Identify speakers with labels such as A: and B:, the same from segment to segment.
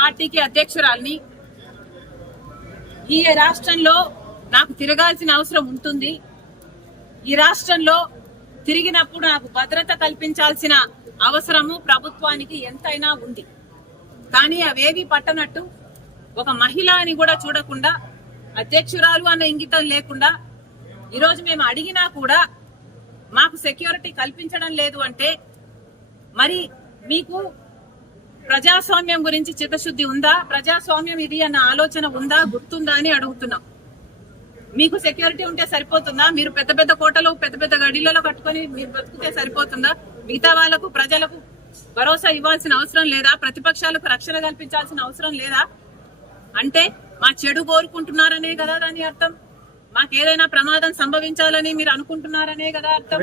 A: పార్టీకి అధ్యక్షురాల్ని. ఈ రాష్ట్రంలో నాకు తిరగాల్సిన అవసరం ఉంటుంది. ఈ రాష్ట్రంలో తిరిగినప్పుడు నాకు భద్రత కల్పించాల్సిన అవసరము ప్రభుత్వానికి ఎంతైనా ఉంది. కానీ అవేవి పట్టనట్టు ఒక మహిళ అని కూడా చూడకుండా అధ్యక్షురాలు అన్న ఇంగితం లేకుండా ఈరోజు మేము అడిగినా కూడా మాకు సెక్యూరిటీ కల్పించడం లేదు అంటే మరి మీకు ప్రజాస్వామ్యం గురించి చిత్తశుద్ధి ఉందా? ప్రజాస్వామ్యం ఇది అన్న ఆలోచన ఉందా? గుర్తుందా అని అడుగుతున్నాం. మీకు సెక్యూరిటీ ఉంటే సరిపోతుందా? మీరు పెద్ద పెద్ద కోటలు పెద్ద పెద్ద గడిలలో కట్టుకొని మీరు బతికితే సరిపోతుందా? మిగతా వాళ్ళకు ప్రజలకు భరోసా ఇవ్వాల్సిన అవసరం లేదా? ప్రతిపక్షాలకు రక్షణ కల్పించాల్సిన అవసరం లేదా? అంటే మా చెడు కోరుకుంటున్నారనే కదా దాని అర్థం. మాకేదైనా ప్రమాదం సంభవించాలని మీరు అనుకుంటున్నారనే కదా అర్థం.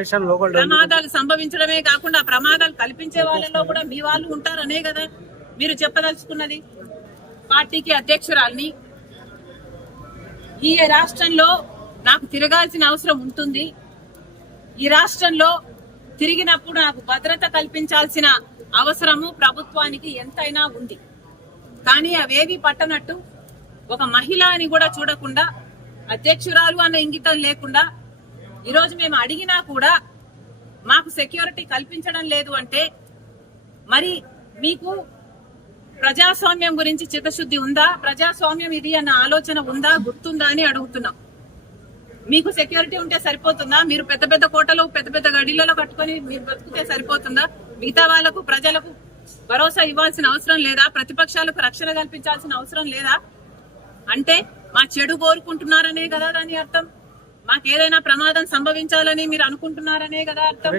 A: ప్రమాదాలు సంభవించడమే కాకుండా ప్రమాదాలు కల్పించే వాళ్ళలో కూడా మీ వాళ్ళు ఉంటారనే కదా మీరు చెప్పదలుచుకున్నది. పార్టీకి అధ్యక్షురాల్ని ఈ రాష్ట్రంలో నాకు తిరగాల్సిన అవసరం ఉంటుంది. ఈ రాష్ట్రంలో తిరిగినప్పుడు నాకు భద్రత కల్పించాల్సిన అవసరము ప్రభుత్వానికి ఎంతైనా ఉంది. కానీ అవేవి పట్టనట్టు ఒక మహిళ అని కూడా చూడకుండా అధ్యక్షురాలు అన్న ఇంగితం లేకుండా ఈరోజు మేము అడిగినా కూడా మాకు సెక్యూరిటీ కల్పించడం లేదు అంటే మరి మీకు ప్రజాస్వామ్యం గురించి చిత్తశుద్ధి ఉందా? ప్రజాస్వామ్యం ఇది అన్న ఆలోచన ఉందా? గుర్తుందా అని అడుగుతున్నాం. మీకు సెక్యూరిటీ ఉంటే సరిపోతుందా? మీరు పెద్ద పెద్ద కోటలు పెద్ద పెద్ద గడిలలో కట్టుకొని మీరు బతుకుతే సరిపోతుందా? మిగతా వాళ్ళకు ప్రజలకు భరోసా ఇవ్వాల్సిన అవసరం లేదా? ప్రతిపక్షాలకు రక్షణ కల్పించాల్సిన అవసరం లేదా? అంటే మా చెడు కోరుకుంటున్నారనే కదా దాని అర్థం? మాకేదైనా ప్రమాదం సంభవించాలని మీరు అనుకుంటున్నారనే కదా అర్థం?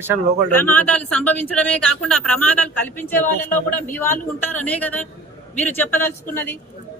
A: ప్రమాదాలు సంభవించడమే కాకుండా ప్రమాదాలు కల్పించే వాళ్ళలో కూడా మీ వాళ్ళు ఉంటారనే కదా మీరు చెప్పదలుచుకున్నది?